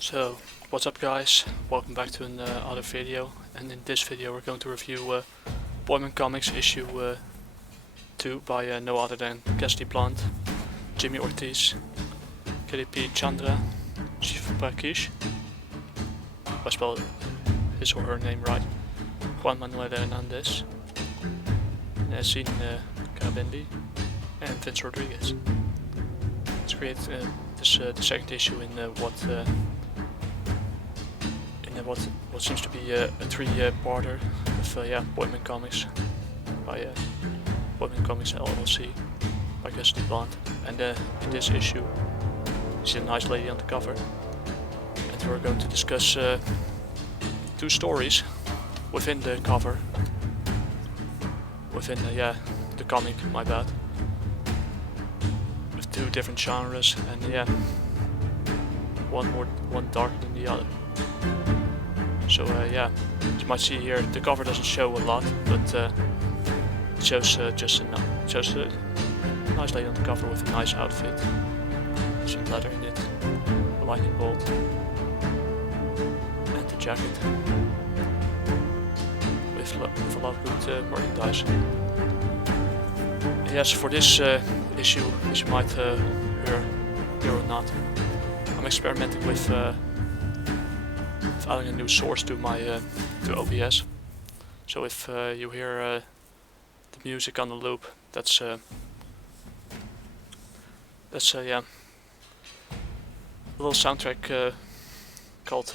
So, what's up guys? Welcome back to another video, and in this video we're going to review Pointman Comics issue 2 by no other than Kassidy Blond, Jimmy Ortiz, KDP Chandra, Shiva Prakish, if I spell his or her name right, Juan Manuel Hernandez, Yassine Karabendi, and Vince Rodriguez. Let's create the second issue in what seems to be a three-parter of Pointman Comics by Pointman Comics LLC by Kassidy Blond. And in this issue, you see a nice lady on the cover, and we're going to discuss two stories within the cover, within the comic. My bad. With two different genres, and one darker than the other. So as you might see here, the cover doesn't show a lot, but it shows just enough. It shows a nice lady on the cover with a nice outfit, some leather in it, a lightning bolt, and the jacket with a lot of good merchandise. Yes, for this issue, as you might hear or not, I'm experimenting with adding a new source to my to OBS. So if you hear the music on the loop, that's a little soundtrack called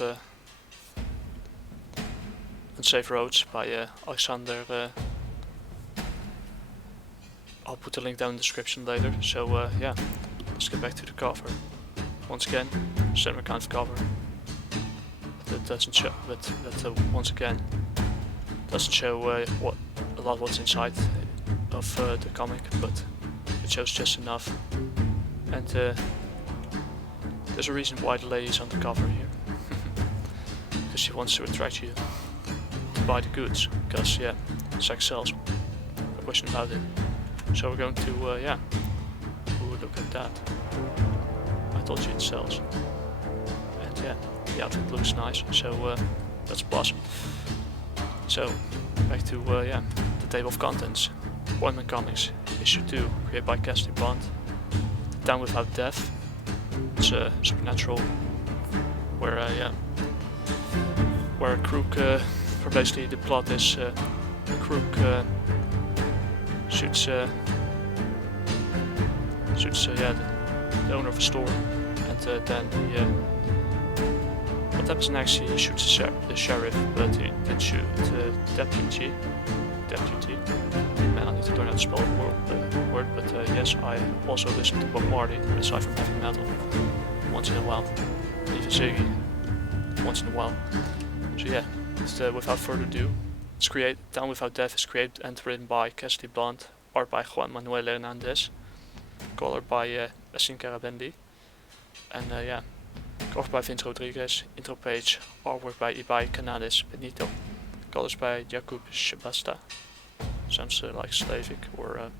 Unsafe Roads by Alexander. I'll put the link down in the description later. So let's get back to the cover. Once again, similar kind of cover. That doesn't show, but that once again doesn't show what's inside of the comic, but it shows just enough. And there's a reason why the lady's on the cover here, because she wants to attract you to buy the goods, because sex sells, no question about it. So we're going to look at that. I told you it sells, and the outfit looks nice, so that's a plus. So back to the table of contents. Pointman Comics issue 2, created by Kassidy Blond. The Town Without Death. It's supernatural, where a crook, where basically the plot is a crook shoots the owner of a store, and then what happens next? He shoots the sheriff, but he didn't shoot the deputy. Man, I need to learn how to spell the word, but yes, I also listen to Marley, aside from heavy metal, once in a while. Even Ziggy, once in a while. So without further ado, Town Without Death is created and written by Kassidy Blond, art by Juan Manuel Hernandez, color by Yassine Karabendi, and cover by Vince Rodriguez, intro page, artwork by Ibai Canales Benito, colors by Jakub Shabasta. Sounds like Slavic or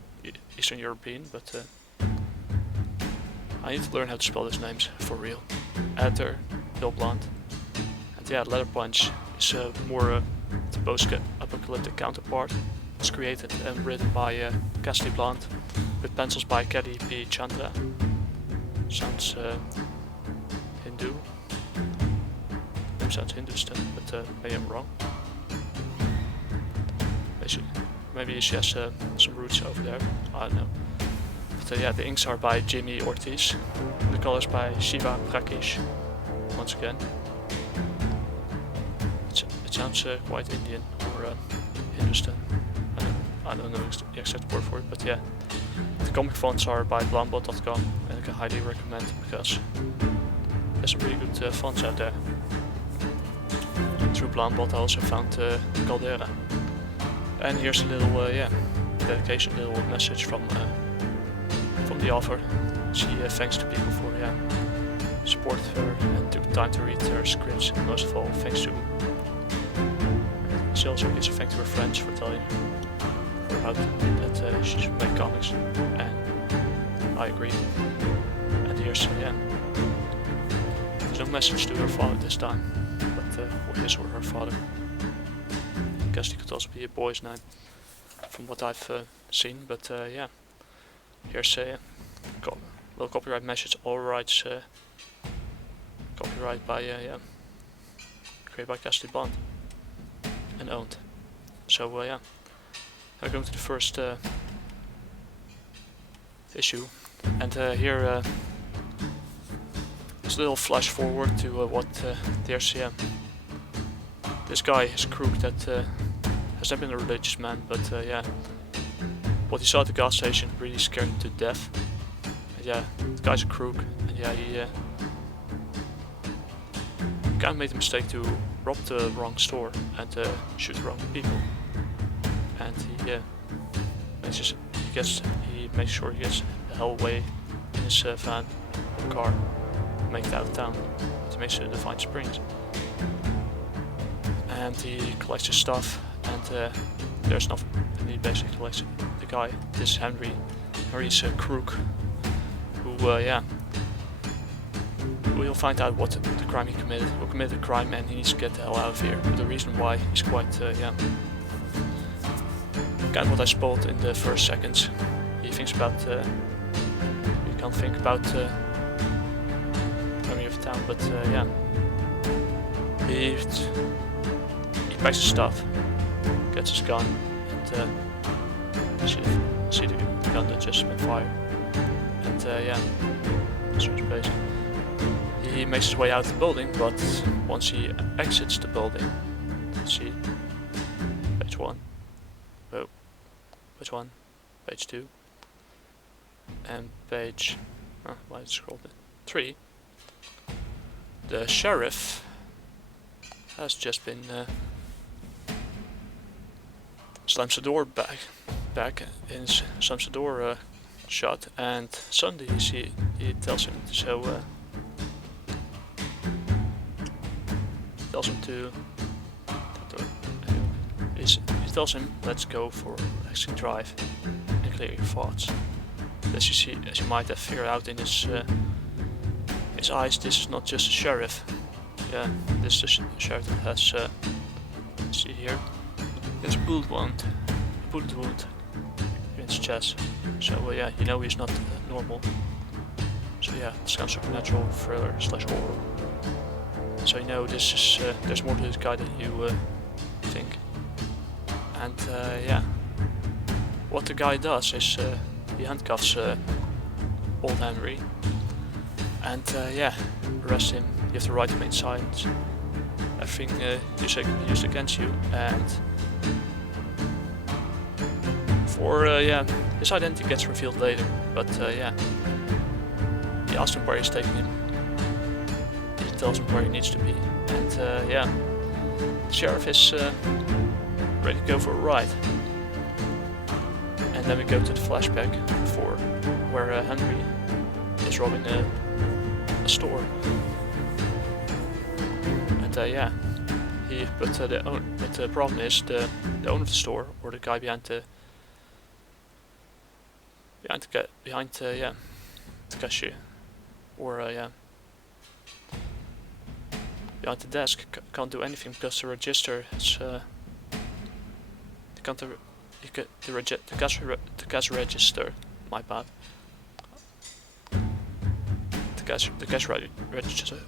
Eastern European, but I need to learn how to spell those names for real. Editor, Bill Blond. And Letter Punch is more the post-apocalyptic counterpart. It's created and written by Kassidy Blond, with pencils by KDP Chandra. Sounds Hindu. Name sounds Hindustan, but maybe I'm wrong. Maybe she has some roots over there. I don't know. But the inks are by Jimmy Ortiz. The colors by Shiva Prakish. Once again, it sounds quite Indian or Hindustan. I don't know the exact word for it, but the comic fonts are by blondbot.com, and I can highly recommend it because there's some really good fonts out there. Through Blondbot I also found Caldera. And here's a little dedication, a little message from the author. She thanks to people for support her and took time to read her scripts, and most of all thanks to she also gives a thank to her friends for telling her about that she should make comics, and I agree. And here's There's no message to her father this time, but or his or her father. I guess it could also be a boy's name, from what I've seen. But yeah, here's a little copyright message. All rights copyright by yeah, created by Kassidy Blond and owned. So yeah, I'm going to the first issue, and here there's a little flash forward to what there's this guy is a crook that has never been a religious man, but yeah, what he saw at the gas station really scared him to death. And yeah, the guy's a crook, and yeah, he kind of made the mistake to rob the wrong store and shoot the wrong people. And he makes sure he gets the hell away in his van or car, and make it out of town. He makes it to Divine Springs, and he collects his stuff, and there's nothing. And he basically collects the guy. This is Henry. Henry's a crook who yeah, we'll find out what the crime he committed. He'll commit a crime and he needs to get the hell out of here. But the reason why is quite yeah, kind of what I spoiled in the first seconds. He thinks about you can't think about coming of town, but yeah, he packs his stuff, gets his gun, and see the gun that just been fired, and yeah, switch base. He makes his way out of the building, but once he exits the building, let's see, page 1, oh, page 1, page 2, and page, why did I scroll it, 3, the sheriff has just been, slams the door back and slams the door shut, and suddenly he tells him to he tells him, let's go for a relaxing drive and clear your thoughts. As you might have figured out in his eyes, this is not just a sheriff. Yeah, this is a sheriff that has, see here, he has a bullet wound in his chest. So yeah, you know he's not normal. So yeah, it's kind of supernatural thriller / horror. So you know this is there's more to this guy than you think. And yeah, what the guy does is he handcuffs old Henry, and yeah, arrest him. You have to write him inside. Everything you say can be used against you, and for yeah, his identity gets revealed later. But yeah, he asks him where he's taking him. He tells him where he needs to be, and yeah, the sheriff is ready to go for a ride. And then we go to the flashback for where Henry is robbing a store. And yeah, but the problem is the owner of the store, or the guy behind the cashier, or yeah, behind the desk, can't do anything because the register is the cash register, my bad. The cash register,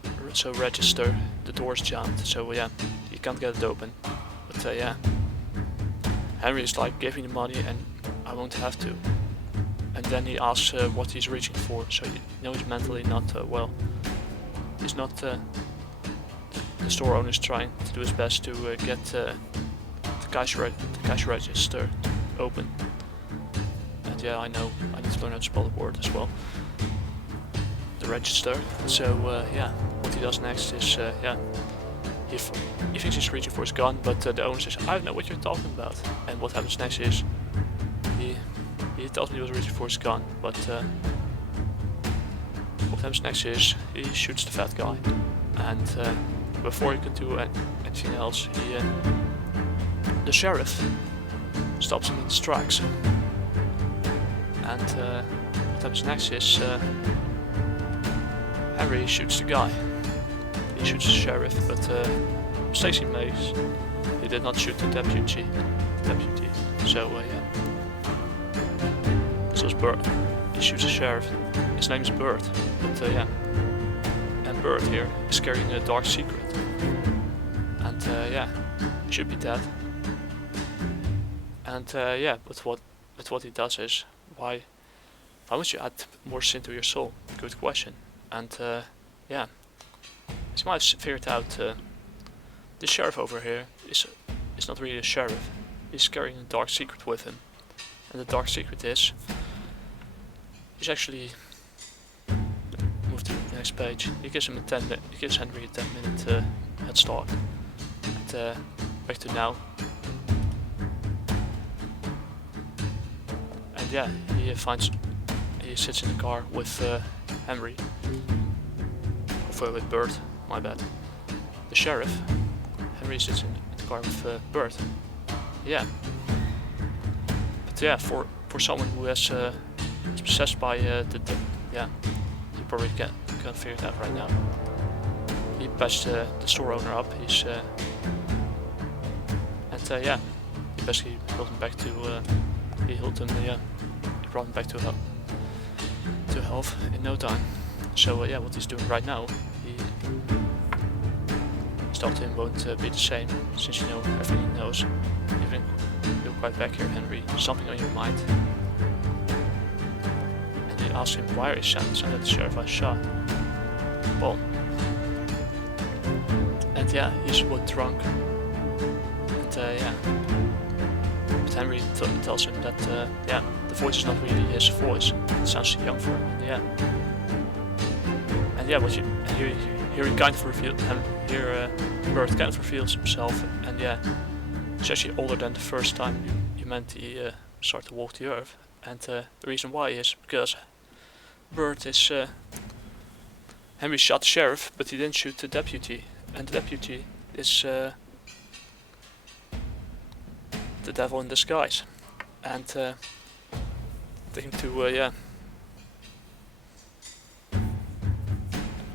the door's jammed, so yeah, you can't get it open. But yeah, Henry is like, give me the money and I won't have to. And then he asks what he's reaching for, so you know he's mentally not well. He's not, the store owner is trying to do his best to get the cash register open. And yeah, I know, I need to learn how to spell the word as well. The register. So yeah, what he does next is, yeah, he thinks he's reaching for his gun, but the owner says, I don't know what you're talking about. And what happens next is, he tells me he was reaching for his gun, but what happens next is, he shoots the fat guy. And before he can do anything else, the sheriff stops him in his tracks. And what happens next is, Henry shoots the guy. he shoots the sheriff, but Stacy makes he did not shoot the deputy. So yeah, this was Bert. He shoots the sheriff. His name is Bert, but yeah, and Bert here is carrying a dark secret, and yeah, he should be dead. And yeah, but what he does is why would you add more sin to your soul? Good question. And yeah, as you might have figured out, the sheriff over here is not really a sheriff. He's carrying a dark secret with him, and the dark secret is he's actually move to the next page. He gives him he gives Henry a 10-minute head start. And back to now. And yeah, he sits in the car with Henry. With Bert, my bad. The sheriff. Henry sits in the car with Bert. Yeah. But yeah, for someone who is possessed by yeah, you probably can't figure it out right now. He patched the store owner up. He's and yeah, he basically brought him back to he healed him. Yeah, he brought him back to health in no time. So yeah, what he's doing right now, his him won't be the same, since you know everything he knows. You're quite back here, Henry. Something on your mind. And he asks him why he sounded the sheriff I shot. Well, and yeah, he's what drunk. And yeah, but Henry tells him that yeah, the voice is not really his voice. It sounds too young for him. And yeah. Yeah, here he kind of revealed him. Here, Bert kind of reveals himself, and yeah, he's actually older than the first time you meant he started to walk the earth. And the reason why is because Bert is Henry shot the sheriff, but he didn't shoot the deputy, and the deputy is the devil in disguise, and take him to yeah.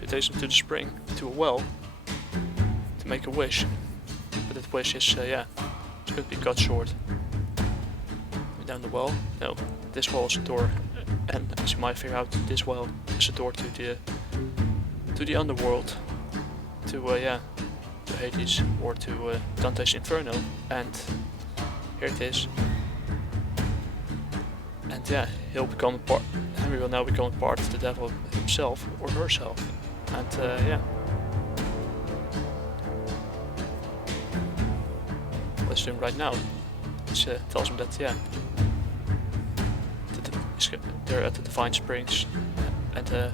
It takes him to the spring, to a well, to make a wish. But that wish is, yeah, it's going to be cut short. Down the well? No, this well is a door, and as you might figure out, this well is a door to the underworld, to yeah, to Hades, or to Dante's Inferno, and here it is. And yeah, Henry will now become a part of the devil himself, or herself. And yeah, what he's doing right now is tells him that yeah, they're at the Divine Springs, and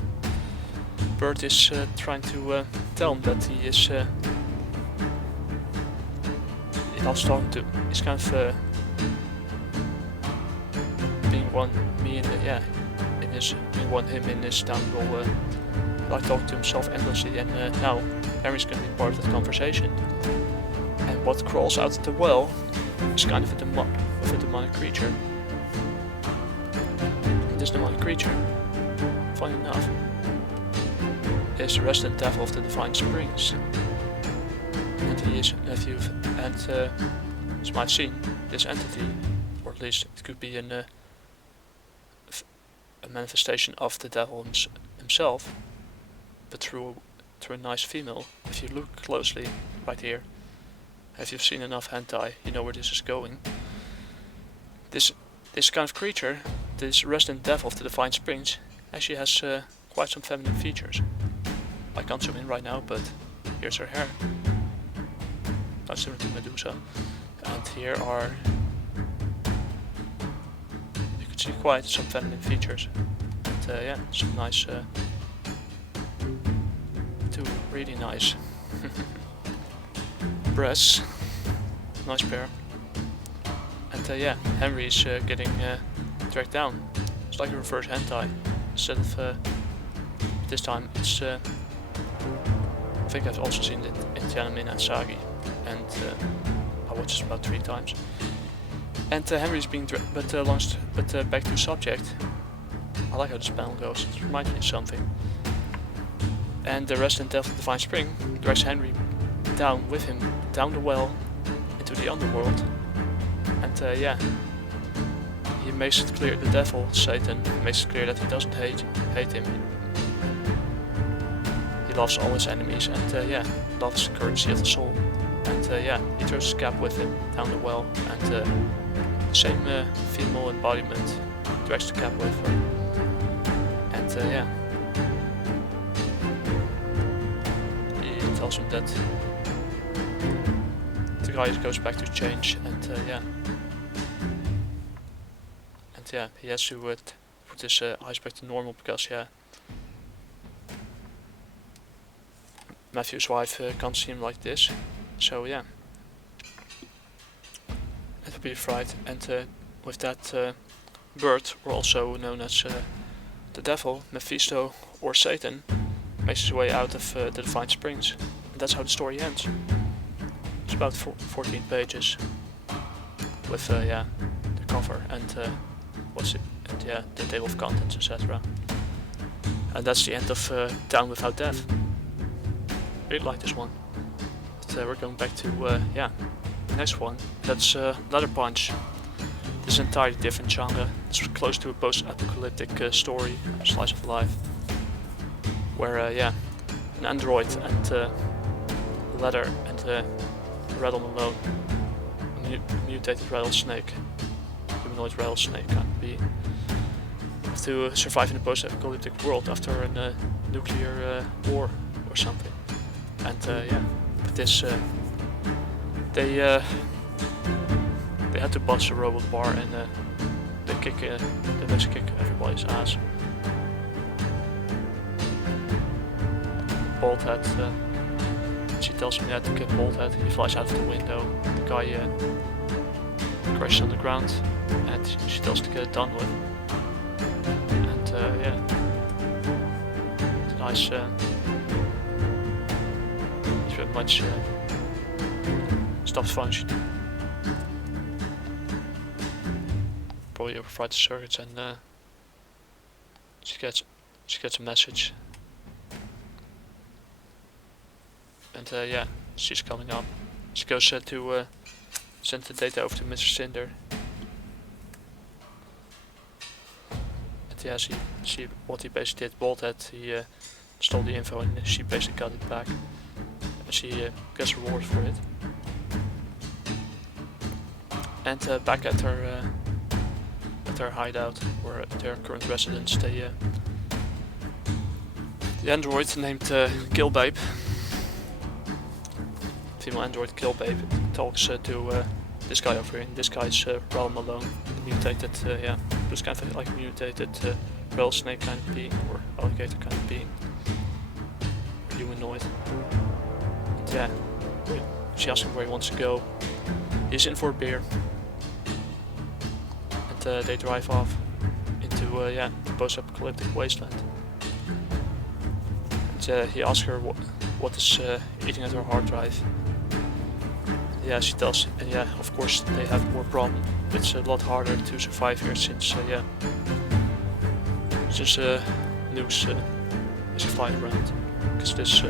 Bert is trying to tell him that he is he's talking to. He's kind of being him in his town will. Like talking to himself endlessly, and now Henry's going to be part of that conversation. And what crawls out of the well is kind of a demonic creature. And this demonic creature, funny enough, is the resident devil of the Divine Springs. And he is a nephew of, and as you might have seen, this entity, or at least it could be a manifestation of the devil himself. But through a nice female. If you look closely right here, if you've seen enough hentai, you know where this is going. This kind of creature, this resident devil of the Divine Springs, actually has quite some feminine features. I can't zoom in right now, but here's her hair. That's similar to Medusa. And here are, you can see quite some feminine features. And yeah, some nice. Really nice breasts, nice pair, and yeah, Henry is getting dragged down. It's like a reverse hentai. Instead of this time, it's I think I've also seen it in Tiananmen and Sagi, and I watched it about 3 times. And Henry's being launched, but back to subject. I like how this panel goes. It reminds me of something. And the resident devil of Divine Spring drags Henry down with him, down the well, into the underworld. And yeah, he makes it clear, the devil, Satan, makes it clear that he doesn't hate him. He loves all his enemies, and yeah, loves the currency of the soul. And yeah, he throws his cap with him down the well, and the same female embodiment drags the cap with her. And yeah, he tells him that the guy goes back to change, and yeah. And yeah, he has to put his eyes back to normal, because yeah, Matthew's wife can't see him like this. So yeah, it will be a fright. And with that, Bert, or also known as the devil, Mephisto, or Satan, makes his way out of the Divine Springs. And that's how the story ends. It's about 14 pages with yeah, the cover and and yeah, the table of contents, etc. And that's the end of Down Without Death. Really like this one. But we're going back to yeah, the next one. That's Leather Punch. This is an entirely different genre. It's close to a post-apocalyptic story, slice of life, where yeah, an android and Leather and Rattle Malone, a mutated rattlesnake, humanoid rattlesnake kind of being, have to survive in a post-apocalyptic world after a nuclear war or something. And yeah, with this they had to bust a robot bar, and they basically kick everybody's ass. Bolthead, she tells him to kill Bolthead. He flies out of the window. The guy crashes on the ground, and she tells him to get it done with. And yeah, it's a nice. It's very much stops functioning. Probably override the circuits, and she gets a message. And yeah, she's coming up. She goes to send the data over to Mr. Cinder. And yeah, she what he basically did, Bolthead, he stole the info, and she basically got it back. And she gets reward for it. And back at her hideout, or at their current residence, the android named Killbabe, female android Killbabe, talks to this guy over here. And this guy's Rattle Malone, mutated, yeah, this kind of like a mutated rattlesnake kind of being, or alligator kind of being, or humanoid. And yeah, she asks him where he wants to go. He's in for a beer. They drive off into yeah, the post-apocalyptic wasteland. And he asks her what is eating at her hard drive. Yeah, she tells, and yeah, of course they have more problem. It's a lot harder to survive here since yeah, since nukes is flying around. Because this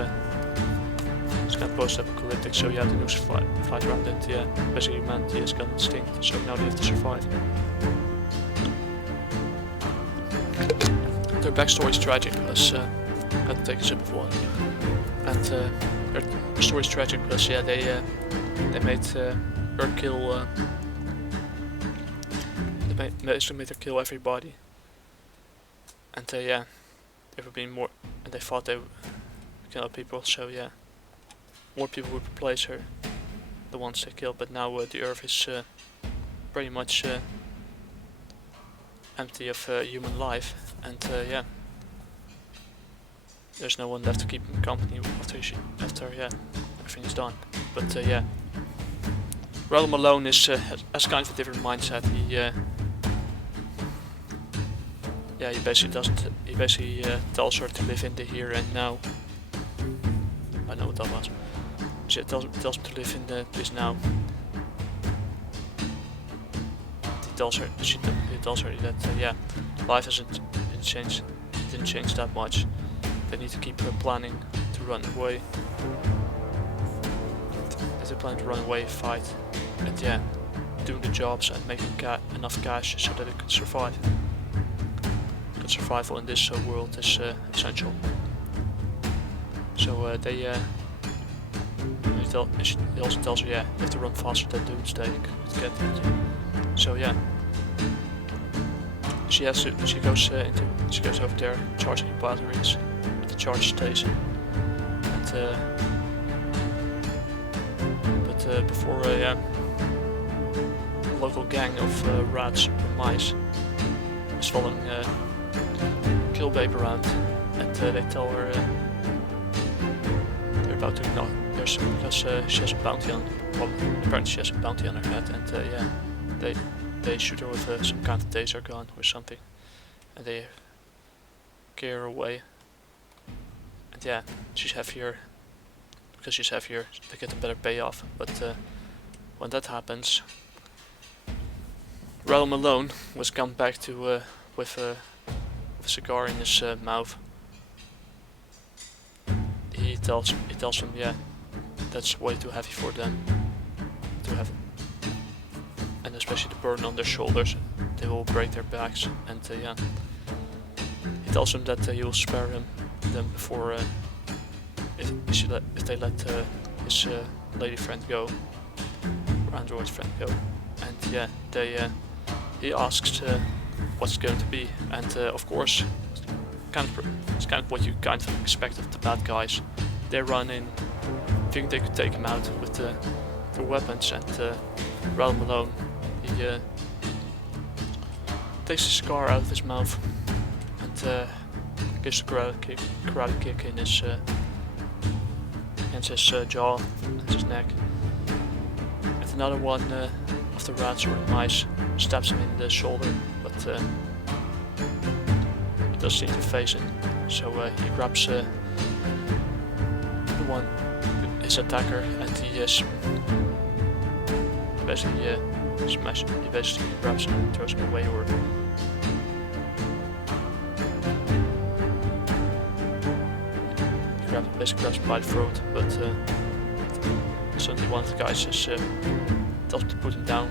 it's kind of post-apocalyptic, so yeah, the nukes fly around, and yeah, basically humanity has gone extinct, so now they have to survive. Their backstory is tragic, because I had to take a sip of water. And their story is tragic because yeah, they made her kill. They basically made her kill everybody. And yeah, there would be more, and they thought they would kill people. So yeah, more people would replace her, the ones they killed. But now the Earth is pretty much empty of human life. And yeah, there's no one left to keep him company after yeah, everything is done. But yeah, Rattle Malone is has kind of a different mindset. He yeah, he basically tells her to live in the here and now. I know what that was. She tells him to live in this now. He tells her that yeah, life didn't change that much. they need to keep planning to run away. They plan to run away, fight, and yeah, doing the jobs and making enough cash so that they could survive. Because survival in this world is essential. So he also tells her, yeah, you have to run faster than Doomsday to get at you. So yeah, she goes over there charging batteries at the charge station, and before a local gang of rats or mice is following Killbabe around, and they tell her they're about to knock because she has a bounty on. Well, apparently she has a bounty on her head, and yeah, they shoot her with some kind of taser gun or something, and they carry her away. And yeah, she's heavier. Because she's heavier, they get a better payoff. But when that happens, Ralph Malone was come back to with a cigar in his mouth. He tells them, yeah, that's way too heavy for them to have, and especially the burden on their shoulders, they will break their backs. And yeah, he tells them that he will spare them before if they let his lady friend go, or android friend go. And yeah, he asks what's going to be, and of course, it's kind of what you kind of expect of the bad guys. They run in, thinking they could take him out with their weapons, and Ralph Malone, he takes the cigar out of his mouth and gives a karate kick in his against his jaw and his neck. And another one of the rats or the mice stabs him in the shoulder, but he doesn't seem to phase it. So he grabs the one, his attacker, and he basically smashes. He basically grabs him and throws him away, or basically grabs him by the throat. But suddenly one of the guys tells him to put him down,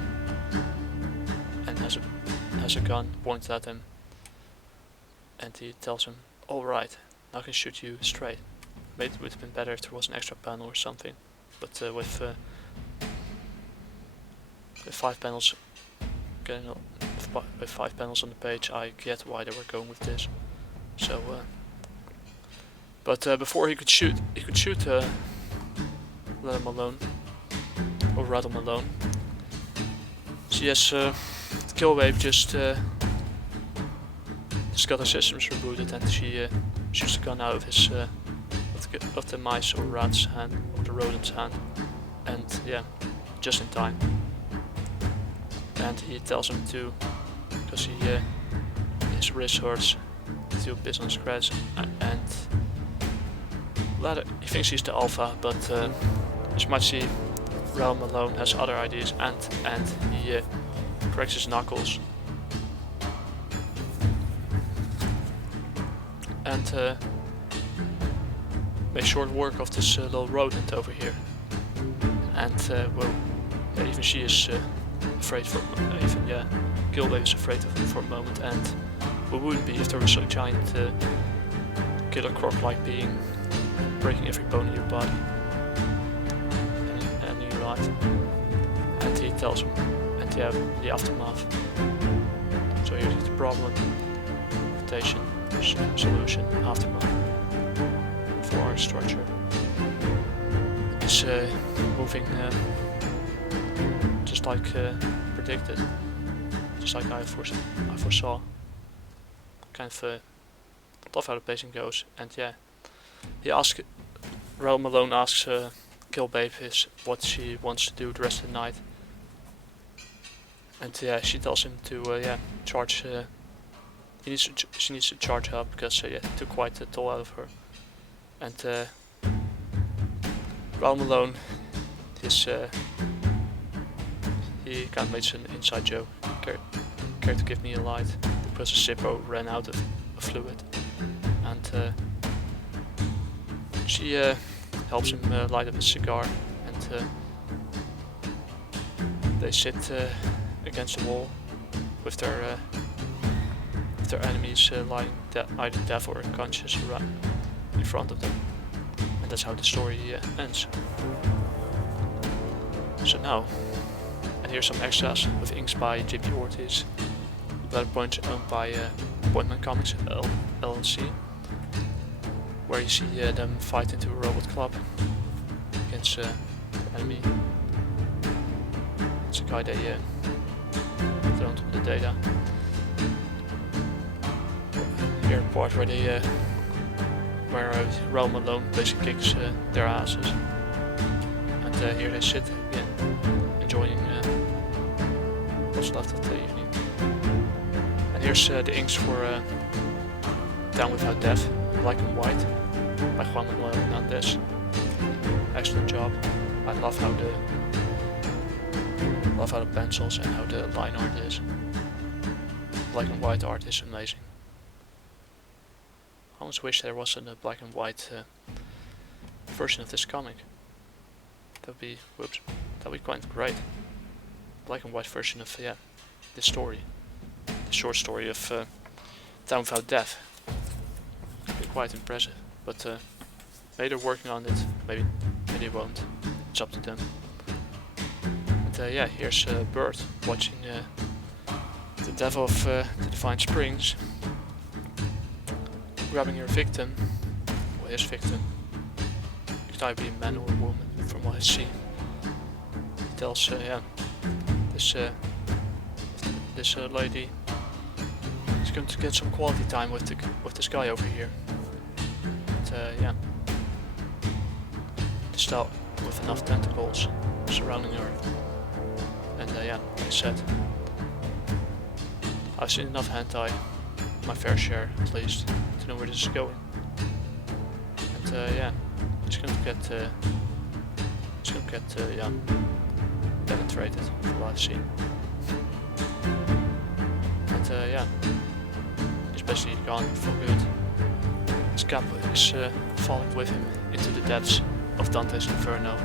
and has a gun pointed at him, and he tells him, "All right, now I can shoot you straight." Maybe it would have been better if there was an extra panel or something, but with 5 panels, with 5 panels on the page, I get why they were going with this. So, but before he could shoot, let him alone, or rattle him alone. So yes, Killbabe just got her systems rebooted, and she shoots the gun out of his of the mice or rat's hand, or the rodent's hand, and yeah, just in time. And he tells him to, because his wrist hurts, to piss on his grass, and he thinks he's the alpha, but as you might see, Ralph Malone has other ideas, and he cracks his knuckles, and makes short work of this little rodent over here. And well, yeah, even she is afraid for Killbabe is afraid of him for a moment, and we wouldn't be if there was a giant killer croc-like being breaking every bone in your body and in your life. And he tells him, and yeah, the aftermath. So here's the problem, mutation, solution, aftermath for our structure. It's moving just like predicted, just like I foresaw. Kind of love how the pacing goes, and yeah, Ralph Malone asks Killbabe what she wants to do the rest of the night, and yeah, she tells him to charge. She needs to charge up because it took quite a toll out of her, and Ralph Malone he kind of makes an inside joke. Care to give me a light? Because the Zippo ran out of fluid, and She helps him light up a cigar, and they sit against the wall with their enemies lying either dead or unconscious around in front of them, and that's how the story ends. So now, and here's some extras with inks by Jimmy Ortiz. The Point owned by Pointman Comics LLC, where you see them fight into a robot club against the enemy. It's a guy they thrown to the data. Here a part where they Realm alone basically kicks their asses, and here they sit again, enjoying what's left of the evening. And here's the inks for Down Without Death, Black and White, by Juan Manuel Hernandez. Excellent job. I love how the pencils and how the line art is. Black and white art is amazing. I almost wish there was a black and white version of this comic. That'd be quite great. Black and white version of this story, the short story of Down Without Death. Be quite impressive, but maybe they're working on it. Maybe they won't. It's up to them. And yeah, here's Bert watching the devil of the Divine Springs grabbing her victim, or his victim. It could either be a man or a woman, from what I see. He tells, this lady is going to get some quality time with this guy over here. And yeah, this style with enough tentacles surrounding her. And yeah, like I said, I've seen enough hentai, my fair share at least, to know where this is going. And yeah, it's going to get penetrated from what I've seen. And yeah, he's basically gone for good. His cap is falling with him into the depths of Dante's Inferno,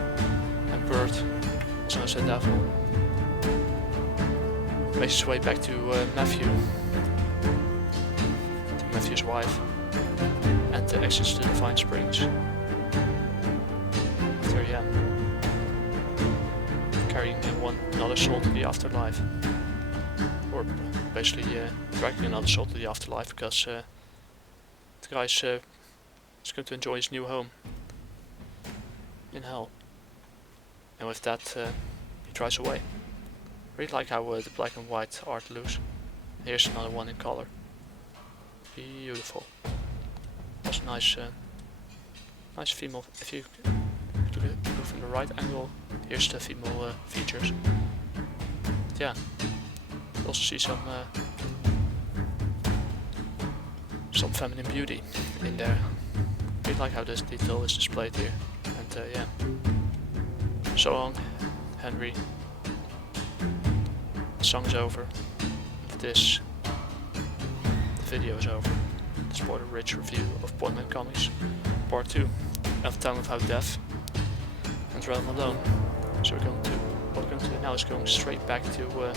and Bert, also as a devil, makes his way back to Matthew's wife, and exits the Divine Springs. After carrying another soul to the afterlife, or basically dragging another soul to the afterlife, because the guy's is going to enjoy his new home in hell. And with that, he drives away. Really like how the black and white art looks. Here's another one in color. Beautiful. That's a nice female. If you look from the right angle, here's the female features. But yeah, you also see some feminine beauty in there. Really like how this detail is displayed here. And yeah. So long, Henry. The song's over. With this, the video is over. This was a rich review of Pointman Comics, Part 2 of Town Without Death and Realm Alone. So what we're going to do now is going straight back to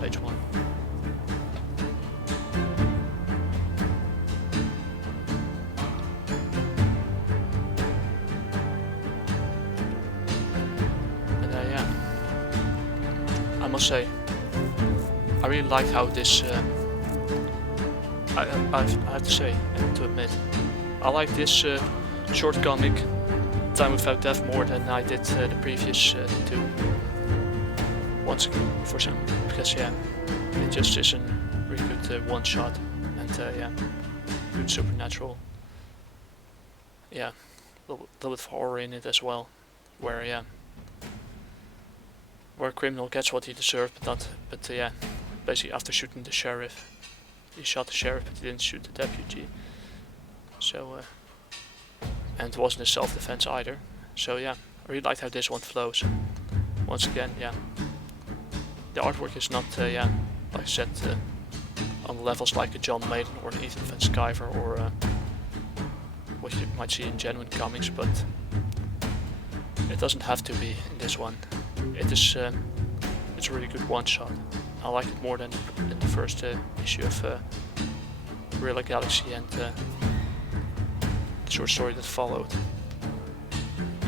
page 1. And yeah, I must say, I really liked how this. I have to say and to admit, I like this short comic, Time Without Death, more than I did the previous two. Once again, because yeah, it just isn't really good one shot, and yeah, good supernatural. Yeah, a little bit of horror in it as well, where yeah, where a criminal gets what he deserved, but yeah, basically after shooting the sheriff, he shot the sheriff, but he didn't shoot the deputy. So and it wasn't a self-defense either. So yeah, I really liked how this one flows. Once again, yeah, the artwork is not, yeah, like I said, on levels like a John Maiden or an Ethan Van Sciver or what you might see in genuine comics, but it doesn't have to be in this one. It is, it's a really good one-shot. I like it more than the first issue of Guerrilla Galaxy and the short story that followed.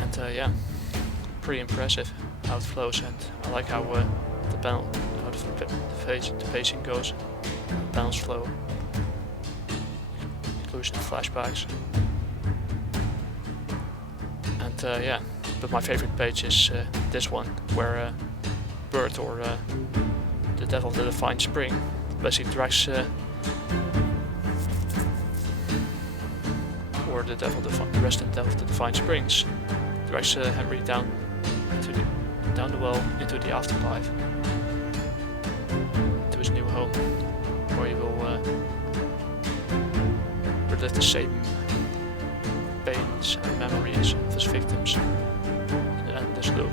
And yeah, pretty impressive how it flows, and I like how the pacing goes, panels flow, inclusion of flashbacks, and yeah. But my favorite page is this one, where Bert, or the Devil of the Divine Spring, basically drags, or the Resident Devil of the Divine Springs, drags Henry down the well into the afterlife, to his new home, where he will relive the same pains and memories of his victims in an endless loop.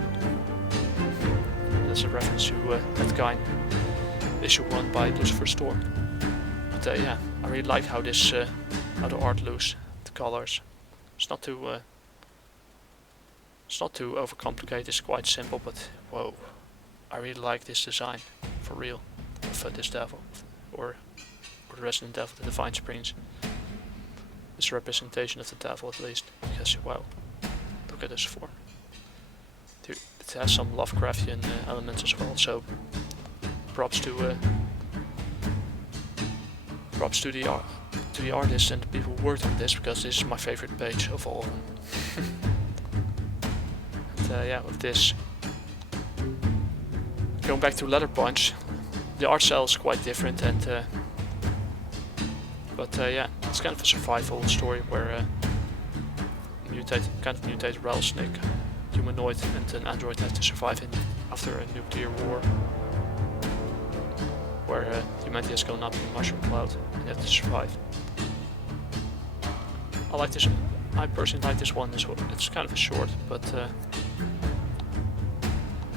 That's a reference to that guy issue 1 by Lucifer Storm. But yeah, I really like how this, how the art looks, the colors. It's not too overcomplicated. It's quite simple, but whoa, I really like this design, for real, of this devil, or the Resident Devil, the Divine Springs. This representation of the devil, at least, because wow, look at this form. It has some Lovecraftian elements as well, so props to the artists and the people who worked on this, because this is my favorite page of all of them. And yeah, with this, going back to Letter Punch, the art style is quite different, and but yeah, it's kind of a survival story where kind of mutated rattlesnake, humanoid, and an android have to survive after a nuclear war, where humanity has gone up in a mushroom cloud and they have to survive. I like this. I personally like this one as well. It's kind of a short, but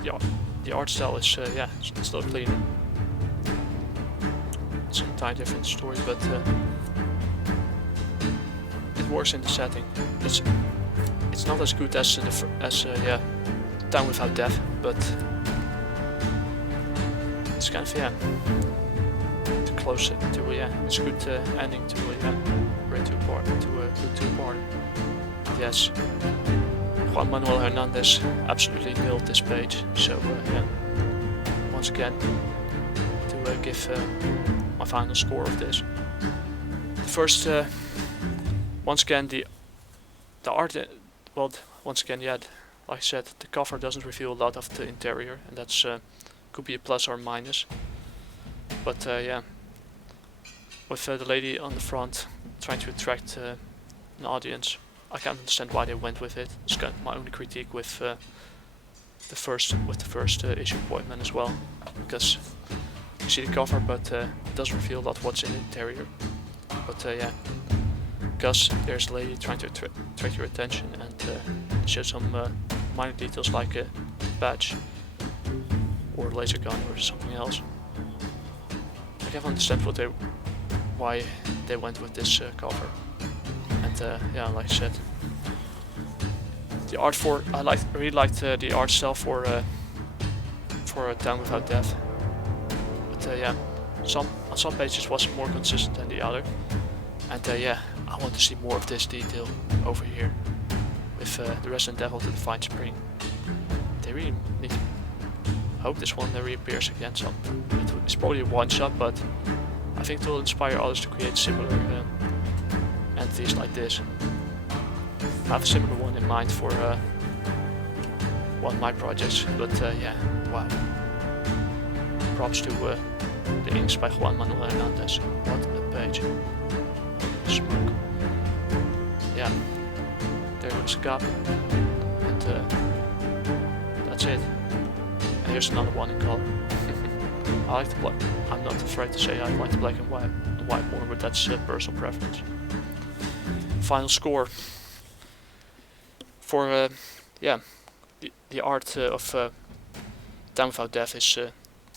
yeah, the art style is yeah, it's still clean. It's an entirely different story, but it works in the setting. It's not as good as yeah, Down Without Death, but it's kind of, yeah, too close to, yeah, it's a good ending to yeah, great two-part, to a good two-part. Yes, Juan Manuel Hernandez absolutely nailed this page. So yeah, once again, to give my final score of this. The first, once again, the art. Well, once again, yeah, like I said, the cover doesn't reveal a lot of the interior, and that's could be a plus or a minus. But yeah, with the lady on the front trying to attract an audience, I can't understand why they went with it. It's kind of my only critique with the first issue Pointman as well, because you see the cover, but it doesn't reveal a lot what's in the interior. But yeah, because there's a lady trying to attract your attention and show some minor details like a badge or a laser gun or something else. I can't understand why they went with this cover. And yeah, like I said, the art I really liked the art style for Down Without Death. But yeah, on some pages was more consistent than the other. And yeah, I want to see more of this detail over here with the Resident Devil, the Divine Spring. They really need to hope this one reappears again. It's probably a one-shot, but I think it will inspire others to create similar entities like this. I have a similar one in mind for one of my projects, but yeah, wow. Props to the inks by Juan Manuel Hernandez. What a page. Smoke. Yeah, there goes a gap, and that's it. And here's another one in color. I like the black. I'm not afraid to say I like the black and white more, but that's personal preference. Final score for yeah, the art of Down Without Death is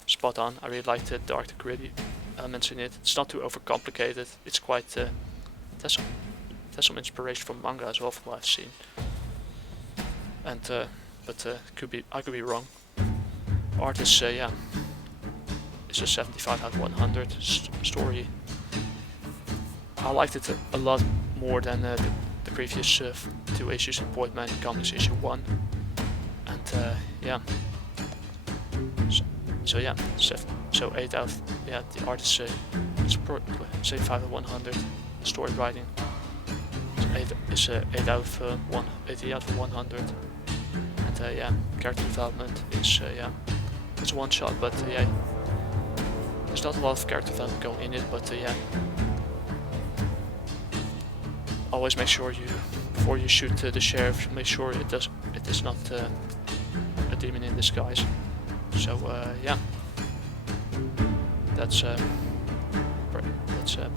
spot on. I really like the dark, gritty elements in it. It's not too overcomplicated. It's quite there's some inspiration from manga as well, from what I've seen. And but I could be wrong. Art is yeah, it's a 75 out of 100. Story, I liked it a lot more than the previous 2 issues in Pointman Comics issue 1. And yeah, so yeah, so 8 out of, yeah, the art is 75 out of 100. Story writing is 8 out of 80 out of 100. And yeah, character development is yeah, it's one shot, but yeah, there's not a lot of character development going in it, but yeah, always make sure you, before you shoot the sheriff, make sure it is not a demon in disguise. So yeah, that's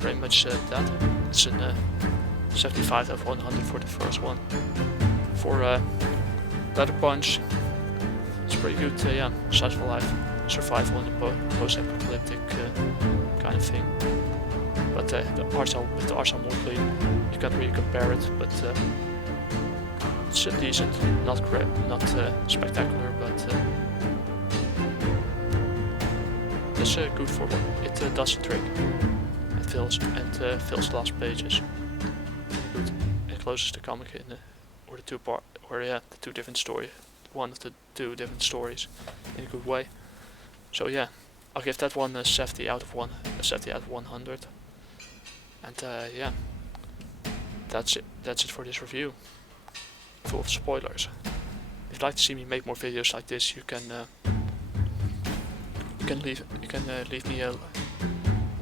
pretty much that. It's a 75 out of 100 for the first one. For Leather Punch, it's pretty good. Yeah, slice of life, survival in the post-apocalyptic kind of thing. But the arts are more clean. You can't really compare it, but it's decent, not great, not spectacular, but it's good for what it does the trick. It fills the last pages. Good. It closes the comic in or the two different stories, one of the 2 different stories, in a good way. So yeah, I'll give that one a 70 out of 100. And yeah, that's it for this review, full of spoilers. If you'd like to see me make more videos like this, you can leave me a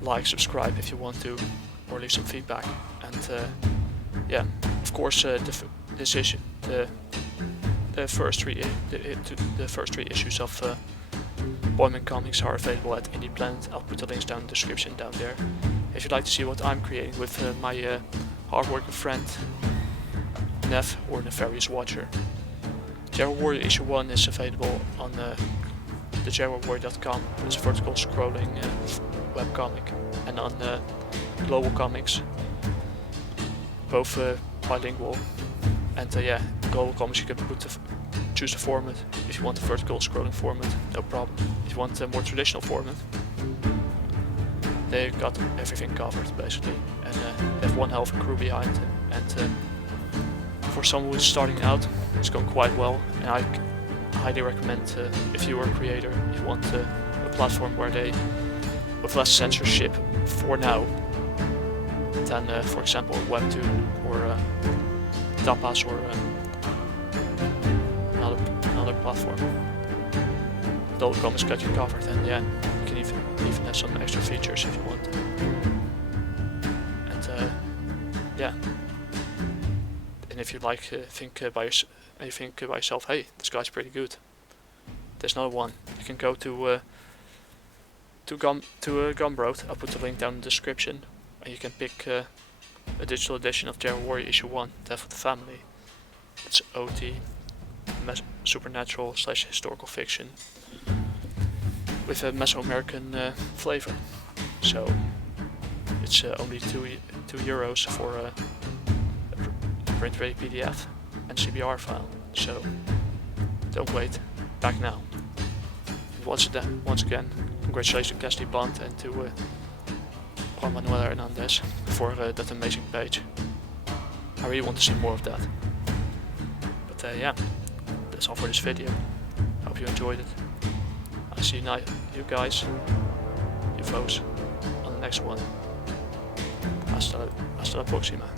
like, subscribe if you want to, or leave some feedback. And yeah, of course, this issue, the first 3 issues of Pointman Comics are available at Indie Planet. I'll put the links down in the description down there. If you'd like to see what I'm creating with my hardworking friend Nev, or Nefarious Watcher, Jaguar Warrior issue 1 is available on the jaguarwarrior.com. It's a vertical scrolling webcomic, and on Global Comics, both bilingual. And yeah, Global Comics you can choose the format. If you want the vertical scrolling format, no problem. If you want a more traditional format, they got everything covered basically, and they have one hell of a crew behind it. And for someone who's starting out, it's going quite well, and I highly recommend if you are a creator, you want a platform where they, with less censorship for now than for example Webtoon or Tapas or another platform. Global Comics got you covered, and yeah, you can even have some extra features if you want. And yeah, and if you like think by yourself, hey, this guy's pretty good, there's another one. You can go to Gumroad. I'll put the link down in the description, and you can pick a digital edition of Jaguar Warrior issue 1, Death of the Family. It's OT, supernatural / historical fiction with a Mesoamerican flavor. So it's only €2 for a print ready PDF and CBR file. So don't wait, back now. And once again, congratulations to Kassidy Blond and to Juan Manuel Hernandez for that amazing page. I really want to see more of that. But yeah, that's all for this video. Hope you enjoyed it. I'll see you guys, you folks, on the next one. Hasta la próxima.